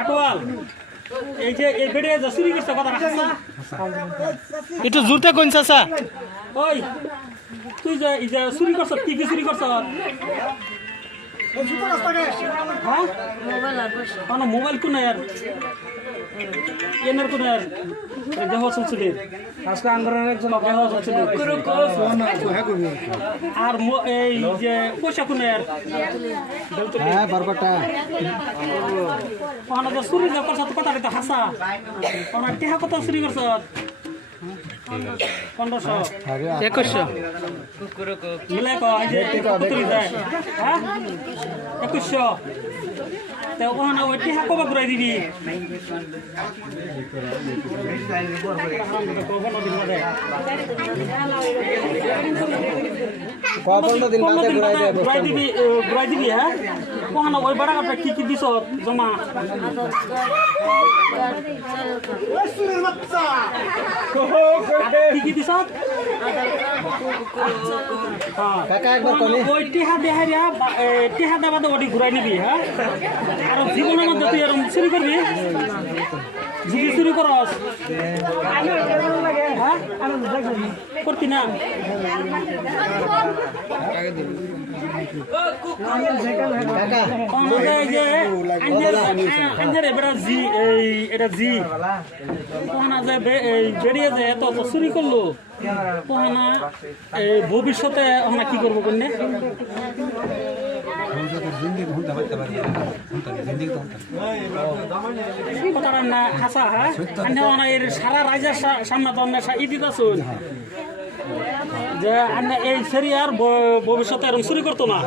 আটোয়াল এই যে এই বেড়ে যা চুরি করছে কথা রাখছা একটু জোরতে কোন চাচা ওই তুই যে এই যে চুরি করছ কি কি চুরি করছ হ্যাঁ কোনো মোবাইল কোন আর এনার কোন আর দেহ চলছিল আজকে আন্দোলনের একজন দেহ চলছিল আর এই যে পয়সা কোন আর হ্যাঁ বারবারটা ওখানে যে চুরি যে করছ তো কথা তো হাসা ওনার টেহা কত চুরি করছ 1500 2100 মিলাই কো এই যে কতরি যায় হ্যাঁ 2100 তে ওখানে ওই টেহা কবে ঘুরাই দিবি ঘুরাই দিবি হ্যাঁ ওখানে ওই বাড়া কাপড় কি কি দিছ জমা কি কি দিছ কাকা একবার কোনে ওই টেহা দেহারিয়া টেহা দেবা তো ওটি ঘুরাই নিবি হ্যাঁ আর জীবনের মধ্যে তুই এরকম চুরি করবি যদি চুরি করস হ্যাঁ করতি না চুরি করলো ভবিষ্যতে আমরা কি করবো কোন হাসা হ্যাঁ এর সারা রাজার সামনে তো আমরা ইদিত আছো যে আমরা এই সেরি আর ভবিষ্যতে এরকম চুরি করতো না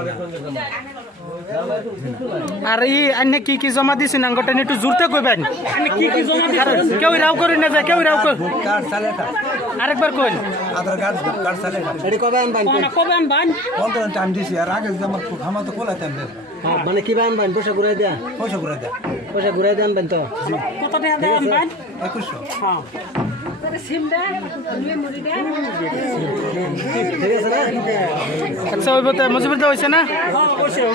আর এই আন্নে কি কি জমা দিছেন আঙ্গটা একটু জোরতে কইবেন কি কি জমা দিছেন কেউ রাও করে না যায় কেউ রাও কর আরেকবার কই আধার কার্ড কার্ড চালে এডি কবে আনবান কবে আনবান পনেরো টাইম দিছি আর আগে যে আমার খামা তো খোলা টাইম দেয় মানে কি আনবান পয়সা ঘুরাই দেয়া পয়সা করে দেয় পয়সা ঘুরাই দেন বান তো কত টাকা দেয় আনবান 2100 হ্যাঁ ঠিক আছে না আচ্ছা ওই বলতে মজিবুর দা হইছে না হ্যাঁ অবশ্যই